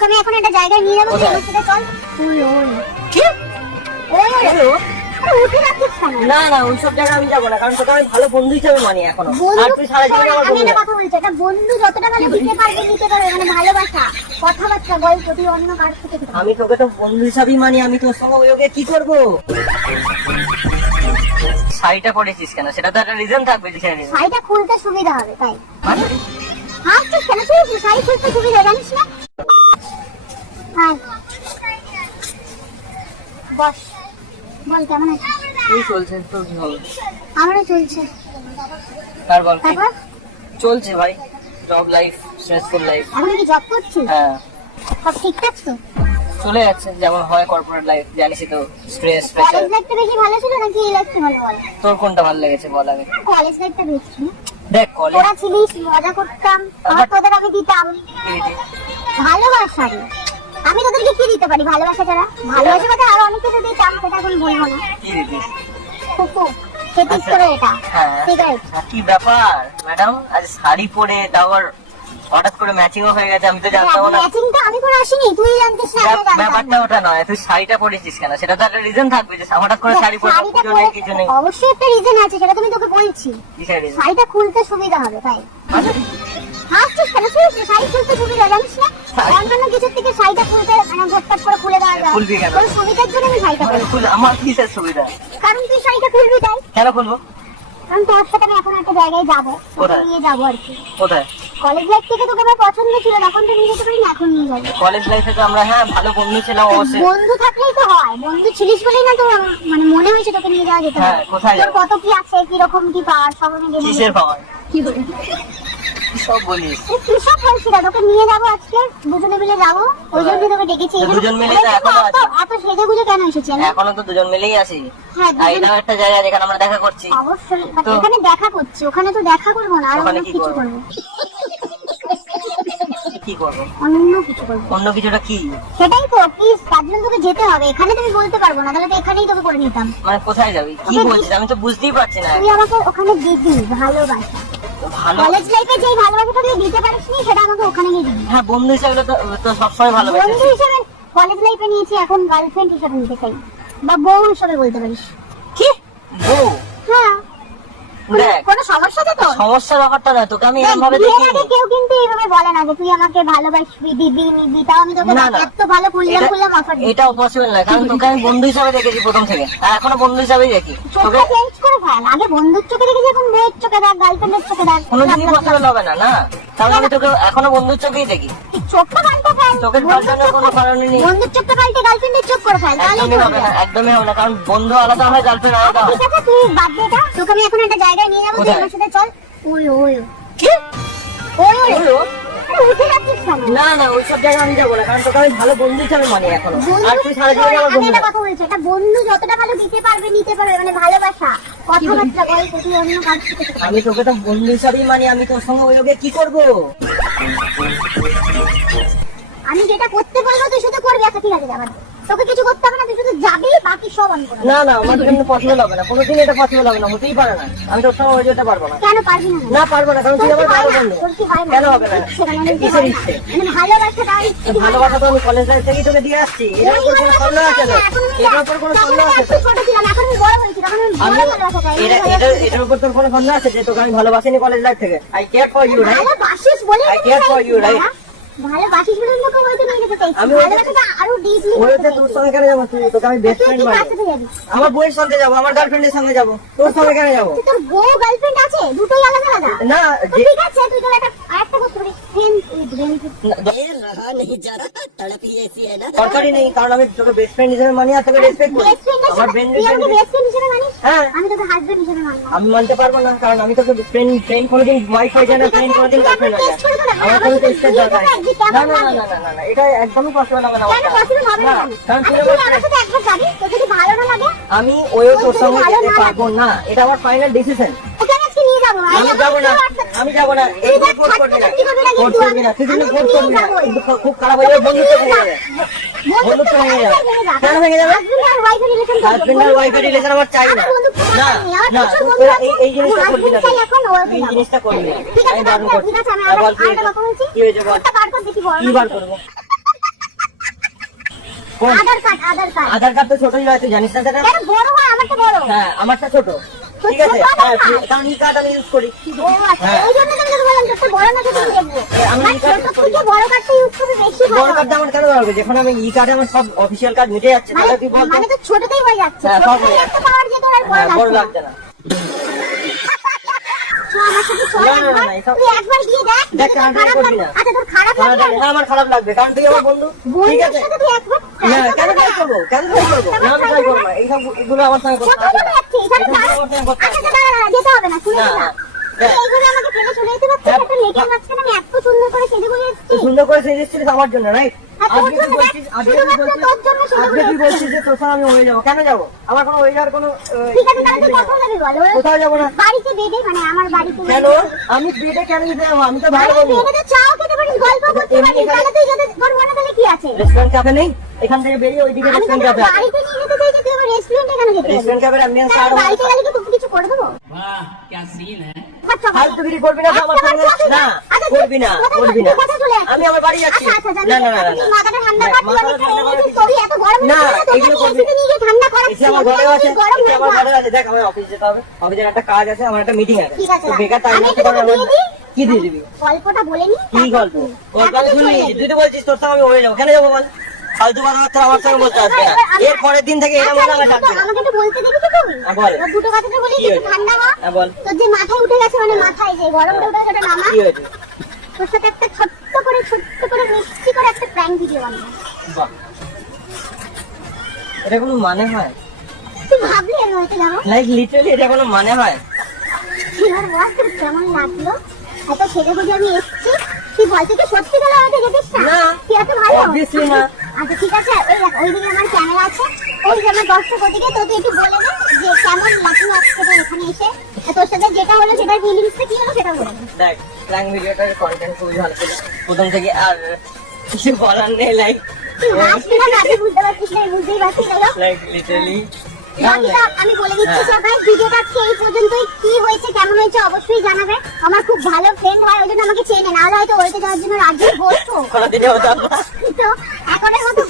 তোকে আমি এখন একটা জায়গায় নিয়ে যাবো, তুই আমার সাথে চল। কি? ওই উঠে যাচ্ছিস কেন? না না ওইসব জায়গায় আমি যাবো না, কারণ তোকে আমি ভালো বন্ধু হিসেবে মানি এখনো। আর তুই সারা জীবন আমার আমি বন্ধু। একটা কথা বলছি, একটা বন্ধু যতটা ভালো দিতে পারবে নিতে পারবে, মানে ভালোবাসা, কথাবার্তা, গল্প, তুই অন্য কার থেকে দিতে পারবি। আমি তোকে তো বন্ধু হিসাবেই মানি, আমি তোর সঙ্গে ওই ওকে কি করবো? শাড়িটা পরেছিস কেন? সেটা তো একটা রিজন থাকবে যে শাড়ি। শাড়িটা খুলতে সুবিধা হবে তাই। মানে? আচ্ছা কেন তুই শাড়ি খুলতে সুবিধা জানিস না? হ্যাঁ বস, বল কেমন আছিস? এই চলছে, তোর কি হবে? আমারও চলছে। তার বল কি? তারপর চলছে ভাই, জব লাইফ, স্ট্রেসফুল লাইফ। এখন কি জব করছিস? হ্যাঁ, সব ঠিকঠাক তো? চলে যাচ্ছে যেমন হয় কর্পোরেট লাইফ, জানিসই তো, স্ট্রেস, প্রেসার। কলেজ লাইফটা বেশি ভালো ছিল নাকি এই লাইফটা ভালো বল? তোর কোনটা ভালো লেগেছে বল আগে? কলেজ লাইফটা বেস্ট ছিল। দেখ কলেজ তোরা ছিলিস, মজা করতাম, আমার তোদের আমি দিতাম ভালোবাসা রে। আমি তোদেরকে কি দিতে পারি ভালোবাসা ছাড়া? ভালোবাসা কথা আরো অনেক কিছু দিতাম, সেটা এখন বলবো না। কি দিতিস? কুকু সেটিস করে এটা হ্যাঁ, সিগারেট। কি ব্যাপার ম্যাডাম, আজ শাড়ি পরে তারপর হঠাৎ করে ম্যাচিংও হয়ে গেছে, আমি তো জানতাম না। ম্যাচিংটা আমি করে আসিনি, তুই জানতিস না। আমি জানতাম ব্যাপারটা না। ওটা নয়, তুই শাড়িটা পরেছিস কেন? সেটা তো একটা রিজন থাকবে যে হঠাৎ করে শাড়ি পরে শাড়িটা কিছু নেই, পরে- কিছু নেই। অবশ্যই একটা রিজন আছে, সেটা তুমি তোকে বলছি। কিসের reason? শাড়িটা খুলতে সুবিধা হবে তাই। মানে? হাসছিস কেন? তুই শাড়ি খুলতে সুবিধা জানিস না? অন্যান্য কিছুর থেকে শাড়িটা খুলতে মানে ঝটপট করে খুলে দেওয়া যায়। খুলবি কেন? তোর সুবিধার জন্য আমি শাড়িটা মানে খুলি। আমার কিসের সুবিধা? কারণ তুই শাড়িটা খুলবি তাই। কেন খুলবো? কারণ তোর সাথে আমি এখন একটা জায়গায় যাবো, তোকে কোথায়? নিয়ে যাবো আর কি। কোথায়? কলেজ লাইফ থেকে তোকে আমার পছন্দ ছিল, তখন তো নিয়ে যেতে পারি না, এখন নিয়ে যাবো। কলেজ লাইফে তো আমরা হ্যাঁ ভালো বন্ধু ছিলাম অবশ্যই। বন্ধু থাকলেই তো হয়, বন্ধু ছিলিস বলেই না তো মানে মনে হয়েছে তোকে নিয়ে যাওয়া যেতে হ্যাঁ, পারে। কোথায় তোর যাবো? কত কি আছে, কিরকম কি পাওয়ার, সব আমি জেনে কিসের পাওয়ার? কি বলি কি সব বলিস? কি সব বলছি না, তোকে নিয়ে যাবো আজকে, দুজনে মিলে যাবো, ওই জন্য তোকে ডেকেছি। তো দুজন মিলে তো এখনো আছি। এত সেজে গুজে কেন এসেছি আমি? এখনো তো দুজন মিলেই আছি। হ্যাঁ, আর দুজন- এটাও একটা জায়গা যেখানে আমরা দেখা করছি। অবশ্যই তো- এখানে দেখা করছি, ওখানে তো দেখা করবো না, আর ওখানে অন্য কি কিছু করবো? করবো, কি করবো? অন্য কিছু করবো। অন্য কিছুটা কি? সেটাই তো, প্লিজ তার জন্য তোকে যেতে হবে। এখানে তুমি বলতে পারবো না, তাহলে তো এখানেই তোকে করে নিতাম। মানে কোথায় যাবি? কি বলছিস? আমি তো বুঝতেই পারছি না। তুই আমাকে ওখানে দিবি ভালোবাসা। ভালো, কলেজ লাইফে যেই ভালোবাসাটা তুই দিতে পারিসনি, সেটা আমাকে ওখানে গিয়ে দিবি। হ্যাঁ বন্ধু হিসাবে তো সবসময় বন্ধু ভালোবাসি। হিসেবে কলেজ লাইফে নিয়েছি, এখন গার্লফ্রেন্ড হিসেবে নিতে চাই, বা বউ হিসেবে বলতে পারিস। কি বউ? হ্যাঁ, দেখ, কোনো সমস্যা আছে তো? সমস্যার ব্যাপারটা না, তোকে আমি দেখ, এরকম ভাবে বিয়ের দেখিনি। আগে কেউ কিন্তু এইভাবে বলে না যে তুই আমাকে ভালোবাসবি, দিবি নিবি, তাও আমি তোকে না, না। এত ভালো খুললাম অফার দিই। এটাও পসিবল নয়, কারণ তোকে আমি বন্ধু হিসাবে দেখেছি প্রথম থেকে, আর এখনো বন্ধু হিসাবেই দেখি তোকে। চোখটা চেঞ্জ করে ফেল, আগে বন্ধুর চোখে দেখেছি, এখন বউয়ের চোখে দেখ, গার্লফ্রেন্ডের চোখে দেখ। কোনোদিনই পসিবল হবে না, না। তাহলে আমি তোকে এখনো বন্ধুর চোখেই দেখি। তুই চোখটা পাল্টে ফেল, চোখের পাল্টানোর কোনো কারণই নেই। বন্ধুর চোখটা পাল্টে গার্লফ্রেন্ডের চোখ করে ফেল, তাহলেই একদমই হবে না, হবে। একদমই হবে না, কারণ বন্ধু আলাদা হয়, গার্লফ্রেন্ড আলাদা হয়। ঠিক আছে, তুই বাদ দে এটা, তোকে আমি এখন একটা জায়গায় নিয়ে যাবো, তুই কোথায়? আমার সাথে চল। ওই ওই কি? ওই ওই বলো? আরে উঠে যাচ্ছিস কেন? না না ওইসব জায়গায় আমি যাবো না, কারণ তোকে আমি ভালো বন্ধু হিসাবে মানি এখনো। আর তুই সারা জীবন আমার আমি বন্ধু একটা না। কথা বলছি, একটা বন্ধু যতটা ভালো দিতে পারবে নিতে পারবে, মানে ভালোবাসা, কথাবার্তা, গল্প, তুই অন্য কার থেকে পেতে পারবি। আমি তোকে তো বন্ধু হিসাবেই মানি, আমি তোর সঙ্গে ওই ওকে কি করবো? আমি যেটা করতে বলবো তুই শুধু করবি। আচ্ছা ঠিক আছে, যাবার তোকে কিছু করতে হবে না, তুই শুধু যাবি, বাকি সব আমি করবো। না না, আমার জন্য পসিবল হবে না, কোনোদিন এটা পসিবল হবে না, হতেই পারে না। আমি তোর সঙ্গে ওই যেতে পারবো না। কেন পারবি না? না পারবো না, কারণ তুই আমার ভালো বন্ধু। তোর কি হয় না? কেন হবে না? সেখানে আমি কিসের ইচ্ছে? মানে ভালোবাসাটা আর ইচ্ছে কি হয় না? ভালোবাসা তো আমি কলেজ লাইফ থেকেই তোকে দিয়ে আসছি, এটার উপর কোনো সন্দেহ আছে তো? এটার উপর কোনো সন্দেহ আছে তো? ছোট ছিলাম, এখন আমি বড় হয়েছি, তখন আমি আমি বড় ভালোবাসা চাই। এটার উপর তোর কোনো সন্দেহ আছে যে তোকে আমি ভালোবাসিনি কলেজ লাইফ থেকে? I care for you, right? ভালোবাসিস বলে I care for you, right? ভালোবাসিস বলে তোকে বলতে নিয়ে যেতে চাইছি। আমি ওই- ভালোবাসাটা আরো ডিপলি ওইতে তোর সঙ্গে কেন যাবো? তোকে আমি বেস্ট ফ্রেন্ড মানি। যাবি। আমার বউয়ের সঙ্গে যাবো, আমার গার্লফ্রেন্ডের সঙ্গে যাবো, তোর সঙ্গে কেন যাবো? তোর বউ গার্লফ্রেন্ড আছে, দুটোই আলাদা আলাদা। না তো যে- ঠিক আছে, তুই তোর একটা আরেকটা করতে পারিস, ফ্রেন্ড উইথ বেনিফিট। দরকারই নেই, কারণ আমি তোকে বেস্ট ফ্রেন্ড হিসেবে মানি আর তোকে রেসপেক্ট করি। বেস্ট ফ্রেন্ড আমার ফ্রেন্ড তুই আমাকে বেস্ট ফ্রেন্ড হিসেবে মানিস, হ্যাঁ, আমি তোকে হাজবেন্ড হিসেবে মানবো। আমি মানতে পারবো না, কারণ আমি তোকে ফ্রেন্ড কোনোদিন ওয়াইফ হয়ে যায় না, ফ্রেন্ড কোনোদিন গার্লফ্রেন্ড হয়ে যায়। আমার কোনো টেস্টের দরকার নেই। না না না না না না, এটা একদমই পসিবল হবে না আমার কেন দ্বারা। পসিবল হবে না, না? কারণ তুই আচ্ছা, আমার তুই আমার সাথে একবার যাবি, তোর যদি ভালো না লাগে, আমি ওইও তোর সঙ্গে যেতে পারবো না, এটা আমার ফাইনাল ডিসিশন। ওকে আমি আজকে নিয়ে যাবো। আমি যাবো না, আমি যাবো না, এই ফোর্স করবি না, ফোর্স করবি না, তুই কিন্তু ফোর্স করবি না, কিন্তু খুব খারাপ হয়ে যাবে, বন্ধুত্ব ভেঙে যাবে, বন্ধুত্ব ভেঙে যাবে। কেন ভেঙে যাবে? হাজবেন্ড আর ওয়াইফের রিলেশন আমার চাই না। না না, তুই এই জিনিসটা করবি না, তুই এই জিনিসটা করবি না, আমি বারণ করছি। আর বল কি হয়েছে? কি হয়েছে বল, কি বার করবো? কোন? আধার কার্ড আধার কার্ড তো ছোটই হয়, তুই জানিস না সেটা? কেন বড় হয়? আমারটা বড়। হ্যাঁ, আমারটা ছোট। ঠিক আছে, হ্যাঁ, কারণ ই কার্ড আমি ইউজ করি। ও আচ্ছা, হ্যাঁ। ওই জন্য আমি তোকে বললাম তোরটা বড় না ছোট আমি দেখবো। আমি মানে ই-কার্ড ছোট করি। থেকে বড় কার্ডটা ইউজ করবি বেশি বড় ভালো। কার্ডটা আমার কেন লাগবে? যখন আমি ই কার্ডে আমার সব অফিসিয়াল কাজ মিটে যাচ্ছে, তাহলে তুই বল তো। মানে তো ছোটতেই হয়ে যাচ্ছে। হ্যাঁ, সব হয়ে ছোটতেই একটা পাওয়ার যেত আর বড় হ্যাঁ, বড় লাগছে না। লাগছে না। তো আমার সাথে চল না, না, একবার। না, এসব- তুই একবার গিয়ে দেখ। দেখ, যদি তোর কারণ খারাপ করবি লাগে- না। আচ্ছা তোর খারাপ না, লাগবে না, আমার খারাপ লাগবে, কারণ তুই আমার বন্ধু। ঠিক বন্ধুর আছে? সাথে তুই একবার না, try কেন করতে ট্রাই করবো? কেন ট্রাই করবো? না, আমি ট্রাই করবো না। এইসব এগুলো আমার সঙ্গে করতে কোথায় হবে চলে না। যাচ্ছিস? এখানে এগুলো দাঁড়া। আমার সঙ্গে করতে আচ্ছা, হবে আচ্ছা, না। দাঁড়া, যেতে হবে না, শুনে না, যা। না। তুই এইভাবে আমাকে ফেলে চলে যেতে পারছিস? হ্যাঁ। একটা লেকের মাঝখানে আমি এত সুন্দর করে সেজে গুজে এসেছি। তুই সুন্দর করে সেজেছিস আমার জন্য, রাইট? আর তোর আজকে তুই জন্য দেখ, বলছিস, আজকে তুই শুধুমাত্র বলছিস, তোর জন্য সেজে আজকে গুজে তুই এসেছি। বলছিস যে তোর সঙ্গে আমি হয়ে যাবো। কেন যাবো? আমার কোনো হয়ে যাওয়ার কোনো ঠিক আছে, তাহলে তুই কোথায় যাবি বল? ওই কোথাও যাবো না। বাড়িতে বেডে, মানে আমার বাড়িতে কেন? আমি বেডে কেন যেতে যাবো? আমি তো ভালো আরে বলবো। বেডে তো চাও খেতে পারিস, গল্প করতে পারিস, তাহলে তুই যেতে তোর মনে তাহলে কি আছে? রেস্টুরেন্ট ক্যাফে নেই? এখান থেকে বেরিয়ে ওইদিকে আমি রেস্টুরেন্ট তোকে ক্যাফে আছে। বাড়িতে নিয়ে যেতে চাইছি, তুই আবার রেস্টুরেন্টে কেন যেতে যাবি? রেস্টুরেন্ট ক্যাফের অ্যাম্বিয়েন্স তাহলে আরো ভালো। বাড়িতে গেলে কি তোকে কিছু করে দেবো? वाह क्या सीन है। আচ্ছা, ফালতুগিরি করবি না তো আমার সঙ্গে। না, করবি না, করবি না। আমি আমার বাড়ি যাচ্ছি। না, না, না, না, না। মাথাটা ঠান্ডা না, কর, তুই মাথাটা অনেক ঠান্ডা করে এই তোরই এত গরম না, হচ্ছে, তোকে এগুলো আমি করবি। এসিতে নিয়ে গিয়ে ঠান্ডা করাচ্ছি, এসে আমার আমি ঘরে আছে, গরম এসে হয়ে আমার যা। ঘরে আছে। দেখ, আমার অফিস যেতে হবে। অফিসের একটা কাজ আছে, আমার একটা মিটিং আছে। ঠিক আছে, তো রাখ। বেকার টাইম আমি নষ্ট একটু করার তোকে আমার- দিয়ে দিই। কি দিয়ে দিবি? গল্পটা বলে নি, কি গল্প? গল্প আমি শুনি। তুই তো বলছিস তোর সঙ্গে আমি হয়ে যাবো। কেন যাবো বল? ফালতু কথাবার্তা আমার সঙ্গে বলতে আসবে না। এর পরের দিন থেকে এরকম আচ্ছা, কথা আমার ডাকবে না। আমাকে একটু বলতে দিবি তো তুই? হ্যাঁ, বল। এবার দুটো কথাটা বলি, কি একটু হয়েছে? ঠান্ডা হ। হ্যাঁ, বল। তোর যে মাথায় উঠে গেছে, মানে মাথায় যে গরমটা উঠে গেছে, ওটা নামা। কি হয়েছে? তোর সাথে একটা ছোট্ট করে মিষ্টি করে একটা প্র্যাঙ্ক ভিডিও বানাবো। বাহ, এটা কোনো মানে হয়? তুই ভাবলি আমি হয়তো যাবো? লাইক লিটারালি এটা কোনো মানে হয়? এবার বল তোর কেমন লাগলো? এত সেজে গুজে আমি এসেছি, তুই বল তুই কি সত্যি করে আমাকে যেতিস না। না? তুই এত ভালো? Obviously না। আচ্ছা ঠিক আছে, ওই দেখ ওইদিকে আমার ক্যামেরা আছে, ওই যে আমার দর্শক ওদিকে, তো তুই একটু বলে দে যে কেমন লাগলো আজকে তোর এখানে এসে, আর তোর সাথে যেটা হলো সেটার ফিলিংসটা কি হলো সেটা বলে দে। দেখ, প্র্যাঙ্ক ভিডিওটার কন্টেন্ট খুবই ভালো ছিল প্রথম থেকে, আর কিছু বলার নেই। লাইক তুই হাসবি না, কাকে বুঝতে পারছিস না, বুঝতেই পারছিস না। লাইক লিটারালি বাকিটা আমি বলে দিচ্ছি হ্যাঁ। সবাই, ভিডিওটা আজকে এই পর্যন্তই। কি হয়েছে কেমন হয়েছে অবশ্যই জানাবে। আমার খুব ভালো ফ্রেন্ড হয়, ওই জন্য আমাকে চেনে, না হলে হয়তো ওইতে যাওয়ার জন্য রাজি বলতো। কোনোদিনই হতাম না। তো এখনের মতো